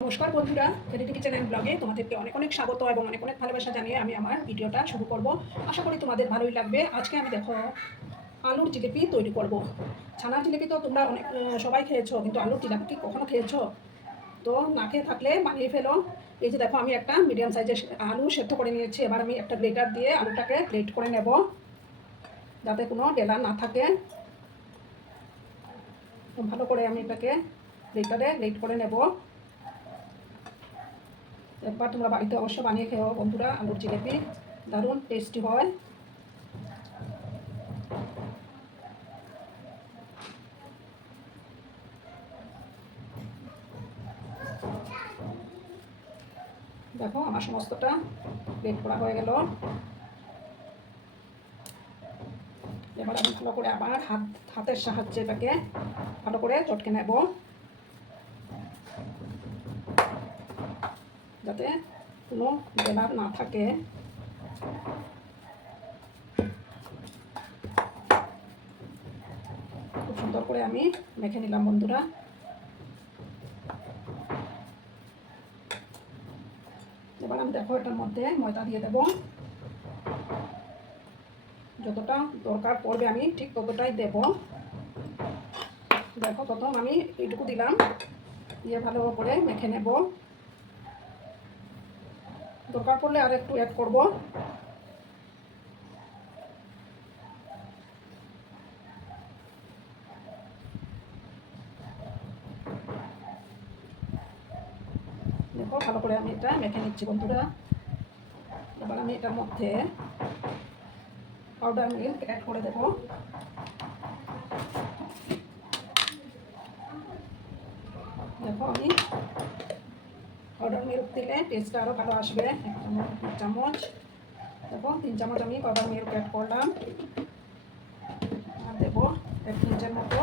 নমস্কার বন্ধুরা, ফেরিটি kitchen and ব্লগে তোমাদেরকে অনেক অনেক স্বাগত এবং অনেক অনেক ভালোবাসা জানিয়ে আমি আমার ভিডিওটা শুরু করব। আশা করি তোমাদের ভালোই লাগবে। আজকে আমি দেখো আলুর জিলিপি তৈরি করব। ছানার জিলিপি তো তোমরা অনেক সবাই খেয়েছো, কিন্তু আলুর জিলিপি কি কখনো খেয়েছো? তো না খেয়ে থাকলে বানিয়ে ফেলো। এই যে দেখো, আমি একটা মিডিয়াম সাইজের আলু সেদ্ধ করে নিয়েছি। এবার আমি একটা গ্রেটার দিয়ে আলুটাকে গ্রেট করে নেব, যাতে কোনো ডেলা না থাকে। ভালো করে আমি এটাকে গ্রেটারে গ্রেট করে নেব। একবার তোমরা বাড়িতে অবশ্য বানিয়ে খেও বন্ধুরা, আলুর জিলিপি দারুণ টেস্টি হয়। দেখো আমার সমস্তটা গ্রেট করা হয়ে গেল। এবার আমি ভালো করে আবার হাতের সাহায্যে এটাকে ভালো করে চটকে নেব, যাতে কোনো বেলার না থাকে। খুব সুন্দর করে আমি মেখে নিলাম বন্ধুরা। এবার আমি দেখো এটার মধ্যে ময়দা দিয়ে দেব। যতটা দরকার পড়বে আমি ঠিক ততটাই দেব। দেখো প্রথম আমি এইটুকু দিলাম, দিয়ে ভালো করে মেখে নেব। দরকার পড়লে আর একটু অ্যাড করব। দেখো ভালো করে আমি এটা মেখে নিচ্ছি বন্ধুরা। এবার আমি এটার মধ্যে পাউডার মিল্ক অ্যাড করে দেব। দেখো আমি পাউডার মিল্ক দিলে টেস্টটা আরও ভালো আসবে। 1 চামচ, দেখো 3 চামচ আমি পাউডার মিল্ক অ্যাড করলাম। আর দেবো 1 চামচের মতো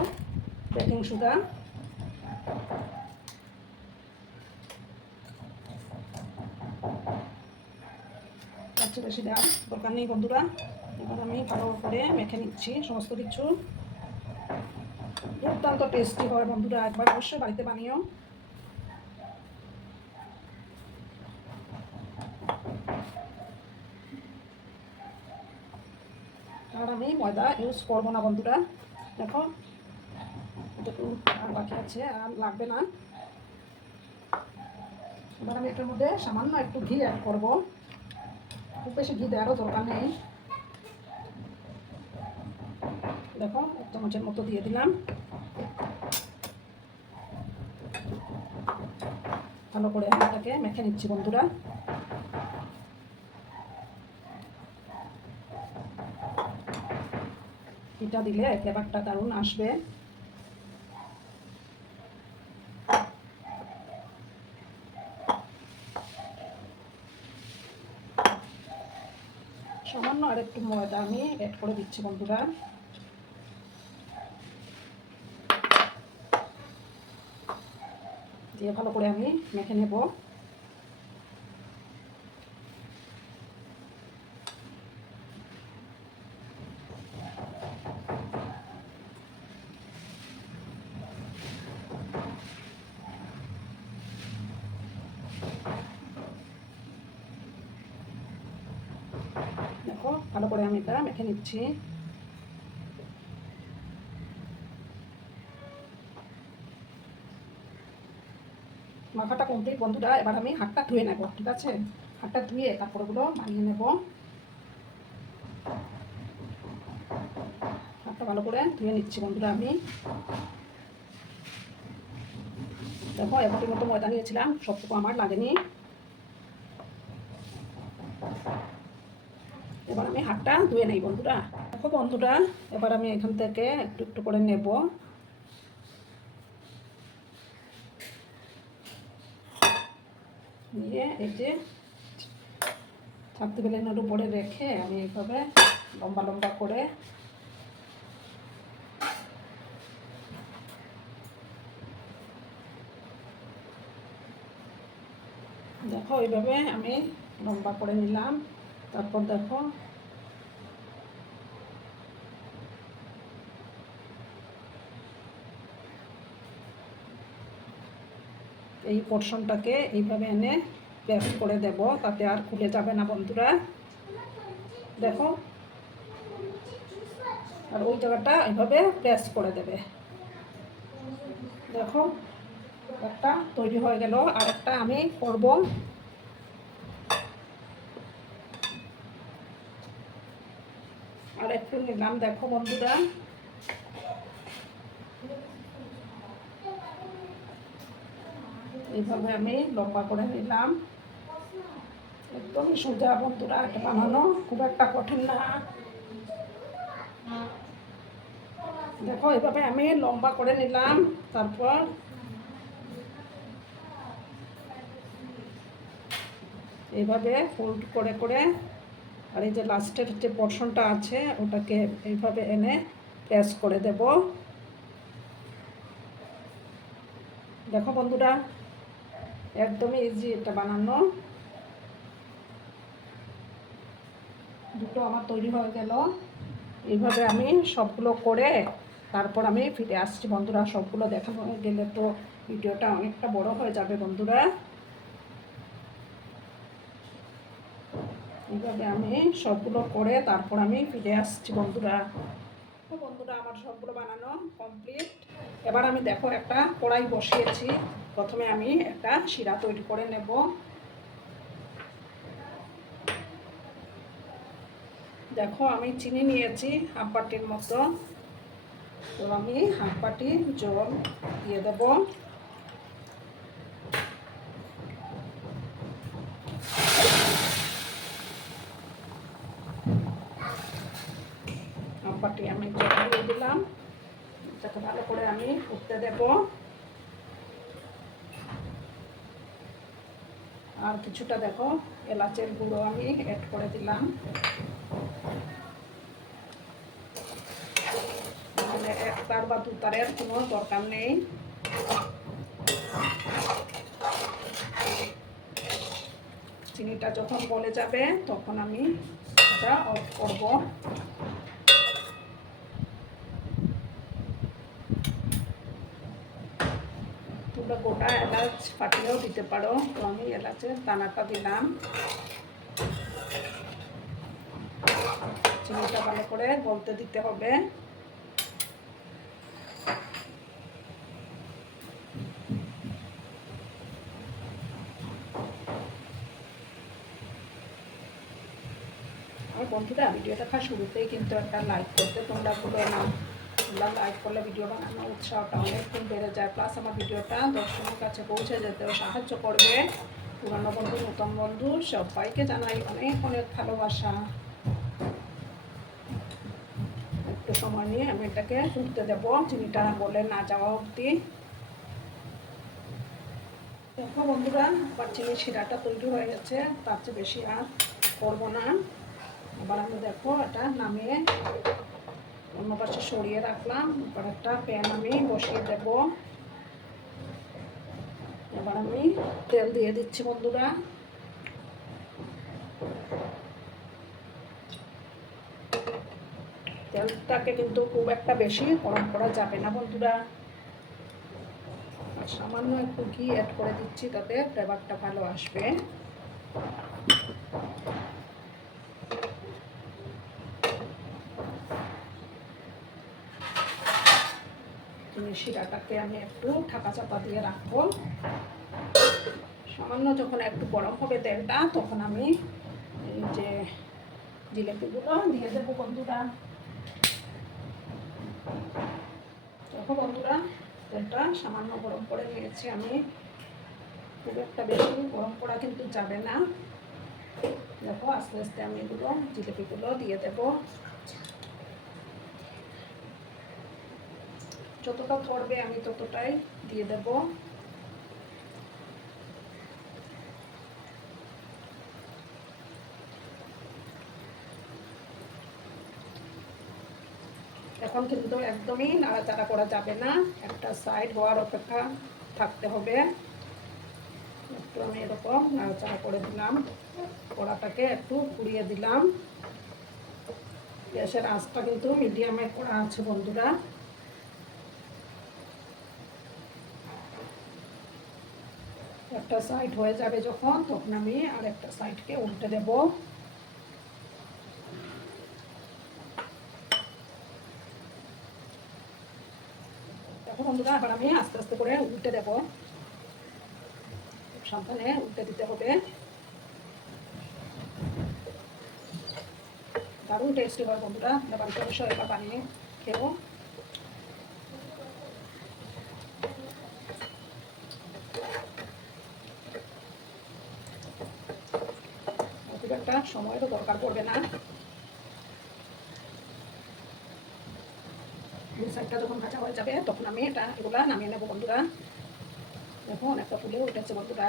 বেকিং সুগার। তার চেয়ে বেশি দেওয়ার দরকার নেই বন্ধুরা। এবার আমি ভালো করে মেখে নিচ্ছি সমস্ত কিছু। দুর্দান্ত টেস্টি হয় বন্ধুরা, একবার অবশ্যই বাড়িতে বানিও। আর আমি ময়দা ইউজ করবো না বন্ধুরা। দেখো এটুকু আর বাকি আছে, আর লাগবে না। এবার আমি এটার মধ্যে সামান্য একটু ঘি অ্যাড করবো। খুব বেশি ঘি দেওয়ারও দরকার নেই। দেখো 1 চামচের মতো দিয়ে দিলাম। ভালো করে আমি এটাকে মেখে নিচ্ছি বন্ধুরা। এটা দিলে ফ্লেভারটা দারুণ আসবে। সামান্য আর একটু ময়দা আমি অ্যাড করে দিচ্ছি বন্ধুরা। দিয়ে ভালো করে আমি মেখে নেব। দেখো ভালো করে আমি এটা মেখে নিচ্ছি। মাখাটা কমপ্লিট বন্ধুরা। এবার আমি হাতটা ধুয়ে নেব, ঠিক আছে? হাতটা ধুয়ে তারপর ওগুলো বানিয়ে নেব। হাতটা ভালো করে ধুয়ে নিচ্ছি বন্ধুরা আমি। দেখো এবারের মতো ময়দা নিয়েছিলাম, সবটুকু আমার লাগেনি। এবার আমি হাতটা ধুয়ে নেই বন্ধুরা। দেখো বন্ধুরা, এবার আমি এখান থেকে একটু একটু করে নেব। নিয়ে এই যে ছাত্রী বেলুনের উপরে রেখে আমি এইভাবে লম্বা লম্বা করে দেখো এইভাবে আমি লম্বা করে নিলাম। তারপর দেখো এই পোর্শনটাকে এইভাবে এনে প্রেস করে দেব, তাতে আর খুলে যাবে না বন্ধুরা। দেখো, আর ওই জায়গাটা এইভাবে প্রেস করে দেবে। দেখো, একটা তৈরি হয়ে গেল, আর একটা আমি করব। আর একটু নিলাম, দেখো বন্ধুরা, এইভাবে আমি লম্বা করে নিলাম। একদমই সোজা বন্ধুরা, এটা বানানো খুব একটা কঠিন না। দেখো, এইভাবে আমি লম্বা করে নিলাম। তারপর এইভাবে ফোল্ড করে করে, আর এই যে লাস্টের যে পোর্শনটা আছে ওটাকে এইভাবে এনে প্রেস করে দেব। দেখো বন্ধুরা, একদমই ইজি এটা বানানো। দুটো আমার তৈরি হয়ে গেল। এইভাবে আমি সবগুলো করে তারপর আমি ফিরে আসছি বন্ধুরা। সবগুলো দেখানো গেলে তো ভিডিওটা অনেকটা বড় হয়ে যাবে বন্ধুরা। এইভাবে আমি সবগুলো করে তারপর আমি ফিরে আসছি বন্ধুরা। তো বন্ধুরা, আমার সবগুলো বানানো কমপ্লিট। এবার আমি দেখো একটা কড়াই বসিয়েছি। প্রথমে আমি একটা শিরা তৈরি করে নেব। দেখো, আমি চিনি নিয়েছি হাফ বাটির মতো। তো আমি হাফ বাটি জল দিয়ে দেব। হাফ বাটি আমি জল দিয়ে দিলাম। এটাকে ভালো করে আমি ফুটতে দেব। আর কিছুটা দেখো এলাচের গুঁড়ো আমি অ্যাড করে দিলাম। মানে একবার বা দুতারের কোনো দরকার নেই। চিনিটা যখন গলে যাবে তখন আমি এটা অফ করব। তোমরা গোটা এলাচ ফাটিয়েও দিতে পারো, তো আমি এলাচের দানাটা দিলাম। চিনিটা ভালো করে গলতে দিতে হবে। আমার বন্ধুরা, ভিডিও দেখার শুরুতেই কিন্তু একটা লাইক করতে তোমরা ভুলো না। তোমরা লাইক করলে ভিডিও বানানোর উৎসাহটা অনেকক্ষণ বেড়ে যায়, প্লাস আমার ভিডিওটা দর্শকের কাছে পৌঁছে যেতেও সাহায্য করবে। পুরানো বন্ধু, নতুন বন্ধু সবাইকে জানাই অনেক অনেক ভালোবাসা। একটু সময় নিয়ে আমি এটাকে ফুটতে দেবো, চিনিটা গলে না যাওয়া অবধি। দেখো বন্ধুরা, আবার চিনির শিরাটা তৈরি হয়ে গেছে, তার চেয়ে বেশি আর করবো না। এবার আমি দেখো এটা নামিয়ে অন্য পাশে সরিয়ে রাখলাম। এবার একটা প্যান আমি বসিয়ে দেব। এবার আমি তেল দিয়ে দিচ্ছি বন্ধুরা। তেলটাকে কিন্তু খুব একটা বেশি গরম করা যাবে না বন্ধুরা। সামান্য একটু ঘি অ্যাড করে দিচ্ছি, তাতে ফ্লেভারটা ভালো আসবে। শিরাটাকে আমি একটু ঢাকা চাপা দিয়ে রাখবো। সামান্য যখন একটু গরম হবে তেলটা, তখন আমি এই যে জিলেপিগুলো দিয়ে দেবো বন্ধুরা। দেখো বন্ধুরা, তেলটা সামান্য গরম করে নিয়েছি আমি। খুব একটা বেশি গরম করা কিন্তু যাবে না। দেখো, আস্তে আস্তে আমি এগুলো জিলেপিগুলো দিয়ে দেবো। যতটা ধরবে আমি ততটাই দিয়ে দেব। এখন কিন্তু একদমই নাড়াচাড়া করা যাবে না, একটা সাইড হওয়ার অপেক্ষা থাকতে হবে। একটু আমি এরকম নাড়াচাড়া করে দিলাম, কড়াটাকে একটু ঘুরিয়ে দিলাম। গ্যাসের আঁচটা কিন্তু মিডিয়ামে করা আছে বন্ধুরা। একটা সাইড হয়ে যাবে যখন, তখন আমি আর একটা সাইডকে উল্টে দেব। দেখো বন্ধুরা, এবার আমি আস্তে আস্তে করে উল্টে দেব। সাবধানে উল্টে দিতে হবে। দারুণ টেস্টি হয় বন্ধুরা, বাড়িতে অবশ্যই এবার বানিয়ে খেও। খুব একটা সময় তো দরকার পড়বে না। দুই সাইডটা যখন ভাজা হয়ে যাবে তখন আমি এগুলা নামিয়ে নেবো বন্ধুরা। দেখো অনেকটা ফুলে উঠেছে বন্ধুরা।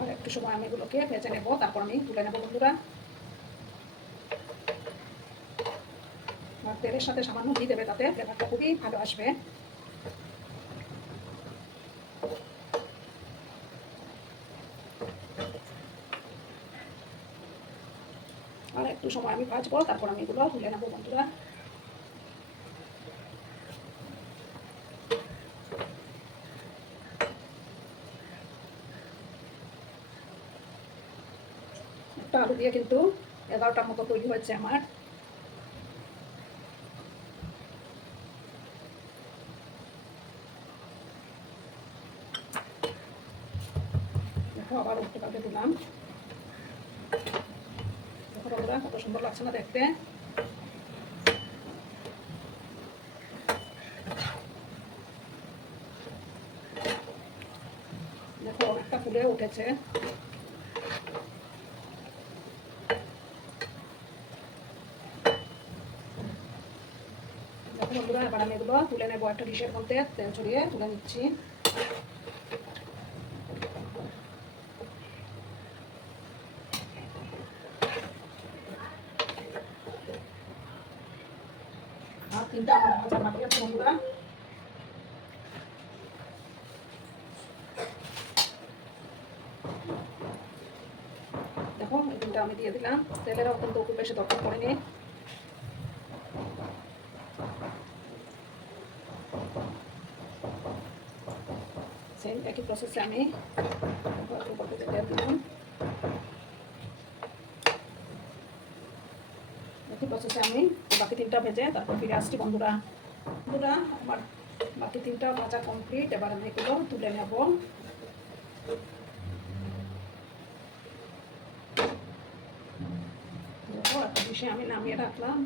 আর একটু সময় আমি এগুলোকে ভেজে নেবো, তারপর আমি তুলে নেবো বন্ধুরা। আর তেলের সাথে সামান্য ঘি দেবে, তাতে ফ্লেভারটা খুবই ভালো আসবে। আর একটু সময় আমি ভাজবো, তারপর আমি এগুলো তুলে নেবো বন্ধুরা। একটা আলু দিয়ে কিন্তু 11টার মতো তৈরি হয়েছে আমার। দেখো আবার উল্টে পাল্টে দিলাম। দেখো বন্ধুরা কত সুন্দর লাগছে না দেখতে। দেখো অনেকটা ফুলে উঠেছে। দেখো বন্ধুরা, এবার আমি এগুলো তুলে নেবো। একটা ডিশের মধ্যে তেল ছড়িয়ে তুলে নিচ্ছি। আর 3টা আমার ভাজা বাকি আছে বন্ধুরা। দেখো এই 3টা আমি দিয়ে দিলাম। তেলেরও কিন্তু খুব বেশি দরকার পড়েনি। সেম একই প্রসেসে আমি তেল দিলাম। একই প্রসেসে আমি বাকি 3টা ভেজে তারপর ফিরে আসছি বন্ধুরা। বন্ধুরা আমার বাকি 3টা ভাজা কমপ্লিট। এবার আমি এগুলো তুলে নেব। দেখো একটা ডিশে আমি নামিয়ে রাখলাম।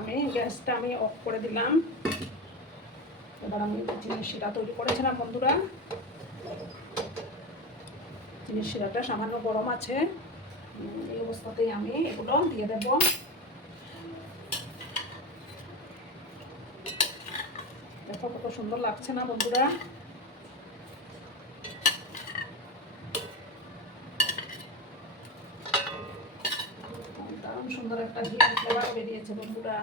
আমি গ্যাসটা আমি অফ করে দিলাম। এবার আমি চিনির শিরা তৈরি করেছিলাম বন্ধুরা। চিনির শিরাটা সামান্য গরম আছে, এই অবস্থাতেই আমি এগুলো দিয়ে দেব। দেখো কত সুন্দর লাগছে না বন্ধুরা। দারুণ সুন্দর একটা ঘি ফ্লেভার বেরিয়েছে বন্ধুরা।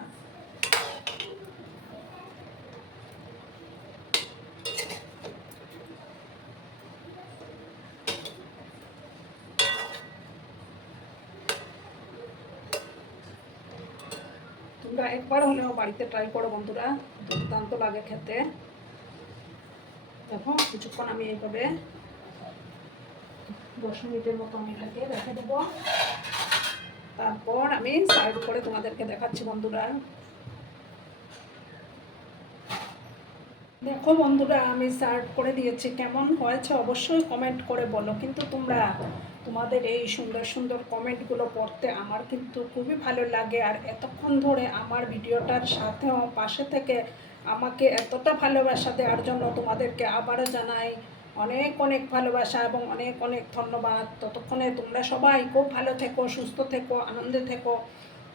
তোমরা একবার হলেও বাড়িতে ট্রাই করো বন্ধুরা, দুর্দান্ত লাগে খেতে। দেখো কিছুক্ষণ আমি এইভাবে 10 মিনিটের মতো আমি এটাকে রেখে দেবো। তারপর আমি সার্ভ করে তোমাদেরকে দেখাচ্ছি বন্ধুরা। দেখো বন্ধুরা, আমি সার্ভ করে দিয়েছি। কেমন হয়েছে অবশ্যই কমেন্ট করে বলো। কিন্তু তোমাদের এই সুন্দর সুন্দর কমেন্টগুলো পড়তে আমার কিন্তু খুবই ভালো লাগে। আর এতক্ষণ ধরে আমার ভিডিওটার সাথেও পাশে থেকে আমাকে এতটা ভালোবাসা দেওয়ার জন্য তোমাদেরকে আবারও জানাই অনেক অনেক ভালোবাসা এবং অনেক অনেক ধন্যবাদ। ততক্ষণে তোমরা সবাই খুব ভালো থেকো, সুস্থ থেকো, আনন্দে থেকো।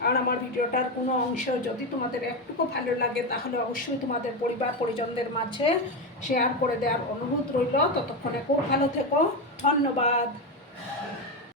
আর আমার ভিডিওটার কোনো অংশ যদি তোমাদের একটুকু ভালো লাগে তাহলে অবশ্যই তোমাদের পরিবার পরিজনদের মাঝে শেয়ার করে দেওয়ার অনুরোধ রইল। ততক্ষণে খুব ভালো থেকো। ধন্যবাদ।